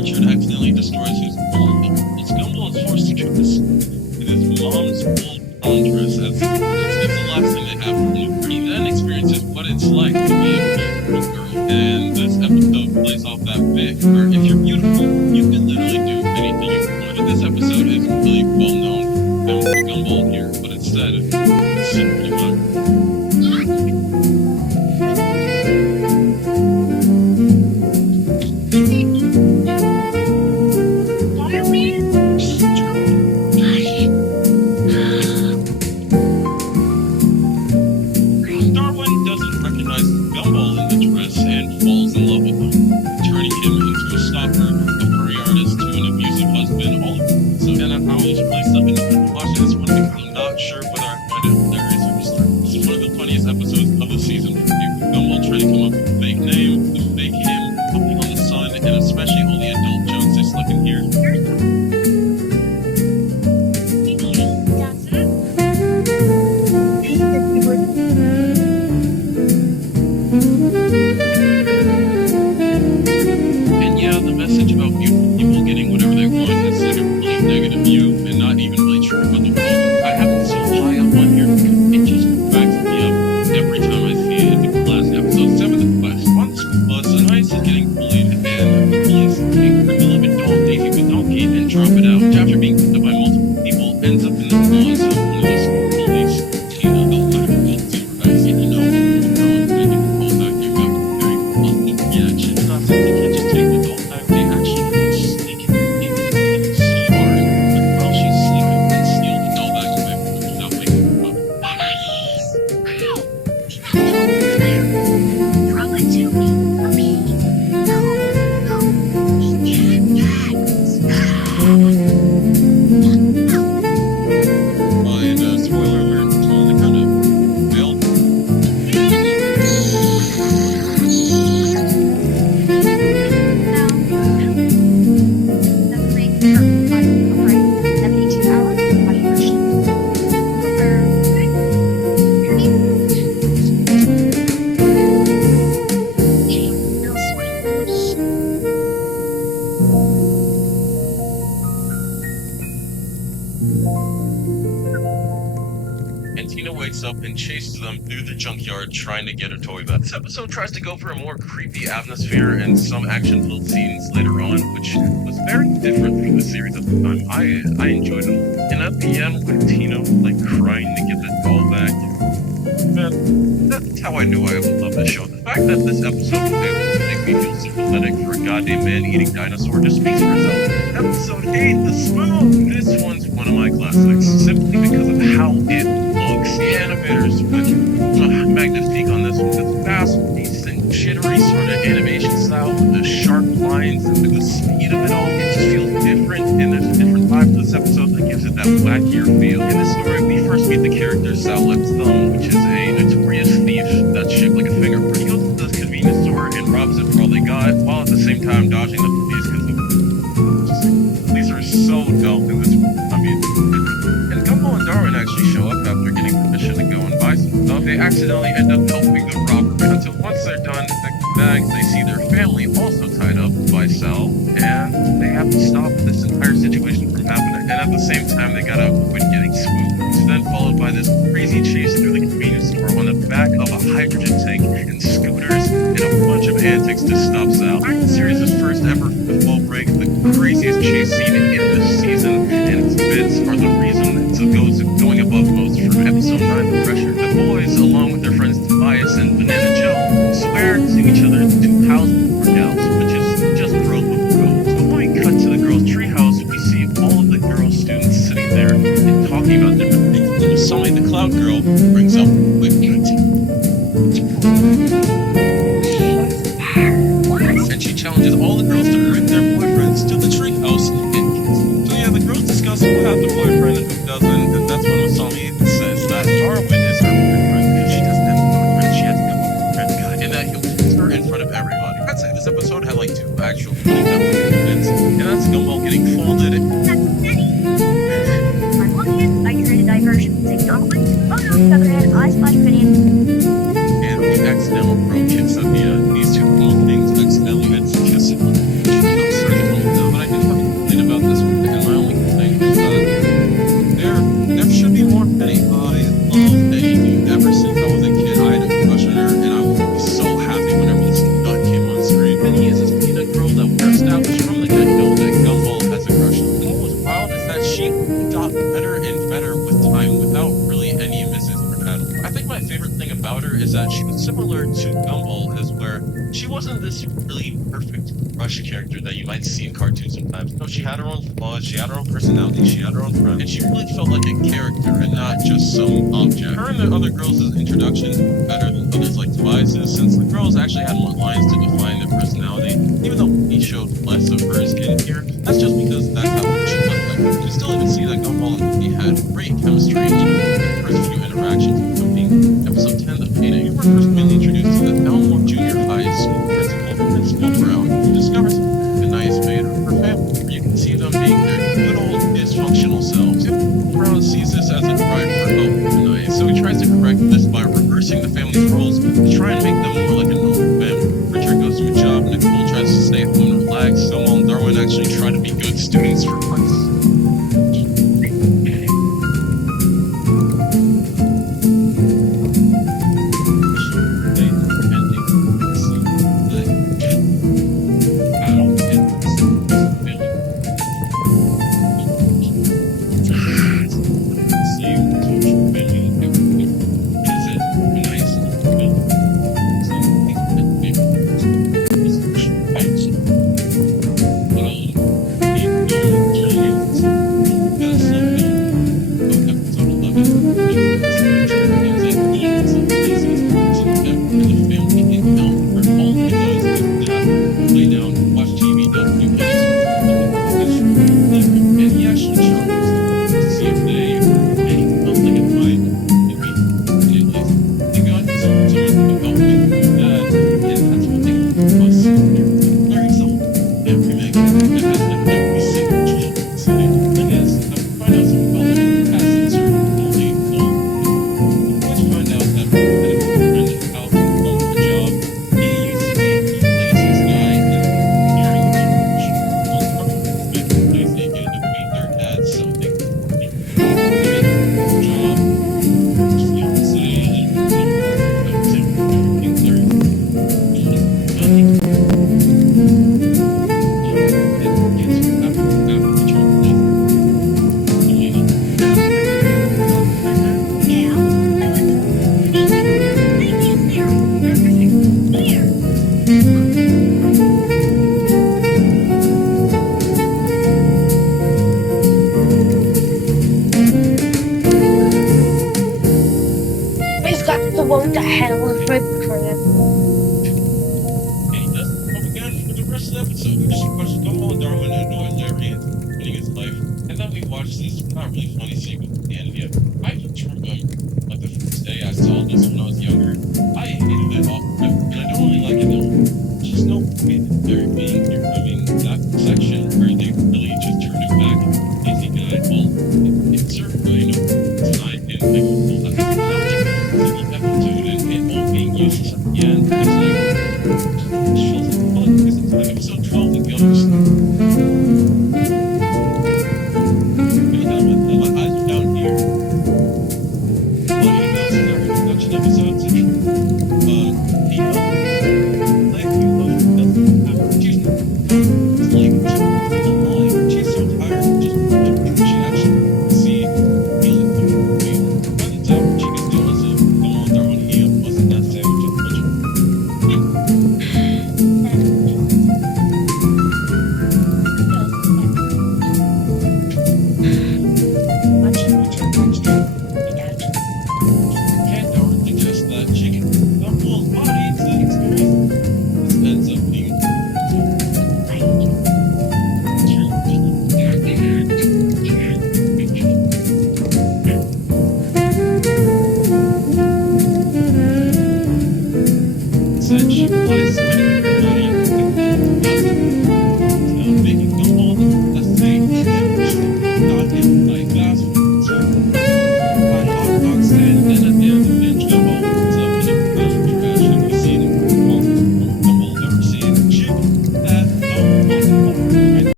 Richard accidentally destroys his own as Gumball is forced to kiss with his mom's old prom dress as it's the last thing they have for him. He then experiences what it's like to be a beautiful girl, and this episode plays off that bit where if you're beautiful, you can literally do anything you want. But this episode is really well known for Gumball here, but instead it's simply not. Trying to get her toy back. This episode tries to go for a more creepy atmosphere and some action-filled scenes later on, which was very different from the series at the time. I enjoyed it. And at the end, with Tino crying to get the doll back, man, that's how I knew I would love this show. The fact that this episode was able to make me feel sympathetic for a goddamn man-eating dinosaur just speaks for itself. Episode 8, The Spoon. This one's one of my classics, simply because of how it looks. The animators went magnifique on this one. It's fast-paced and jittery sort of animation style with the sharp lines and the speed of it all. It just feels different, and there's a different vibe to this episode that gives it that wackier feel. In this story, we first meet the character Sal Lip's Thumb, which is a notorious thief that's shaped like a fingerprint. He goes to this convenience store and robs it for all they got, while at the same time dodging the police because the police are so dumb in this one. I mean, and Gumball and Darwin actually show up after getting permission to go and buy some stuff. They accidentally end up helping the robber until once they're done with the bags, they see their family also tied up by Sal, and they have to stop this entire situation from happening. And at the same time, they gotta quit getting spooked. It's then followed by this crazy chase through the convenience store on the back of a hydrogen tank and scooters and a bunch of antics to stop Sal. The series' first ever football break, the craziest chase scene in this season, and its bits are the reason it's going above most for episode 9, The Pressure. The boys, along with their friends Tobias and Banana Joe, swear to each other to house workouts, which is just growth with growth. So when we cut to the girls' treehouse, we see all of the girl students sitting there and talking about different things. And suddenly the cloud girl brings up and she challenges all the girls to bring their boyfriends to the treehouse and kiss. So yeah, the girls discuss who has a boyfriend and who doesn't, and that's when Masami says that Darwin is her boyfriend because she doesn't have a boyfriend, she has a boyfriend, and that he'll kiss her in front of everybody. I'd say this episode had like 2 actual funny moments, and that's Gumball getting folded. On one hand, I created diversion, say Darwin. On the other hand, I splash opinion. And the accidental bro kiss at the end. These two little things accidentally had to kiss it. this really perfect Rush character that you might see in cartoons sometimes. No, she had her own flaws, she had her own personality, she had her own friends, and she really felt like a character and not just some object. Her and the other girls' introductions were better than others like Tobias's, since the girls actually had more lines to define their personality. Even though he showed less of her skin here, that's just because that's how she was. You can still even see that Gumball and he had great chemistry even in the first few interactions, including episode 10 of Payday. You were first mainly introduced to the Elmore Junior High School Principal Brown, who discovers a nice maid of her family, where you can see them being their good old dysfunctional selves. Brown sees this as a cry for help from Nice, so he tries to correct this by reversing the family's roles to try and make them more like a normal family. Richard goes to a job, Nicole tries to stay home and relax, Selma and Darwin actually try to be good students for once. What the hell is right for him? And he does it again for the rest of the episode. We just watch Gumball and Darwin annoy Larry into winning his life, and then we watch these not really funny sequences at the end.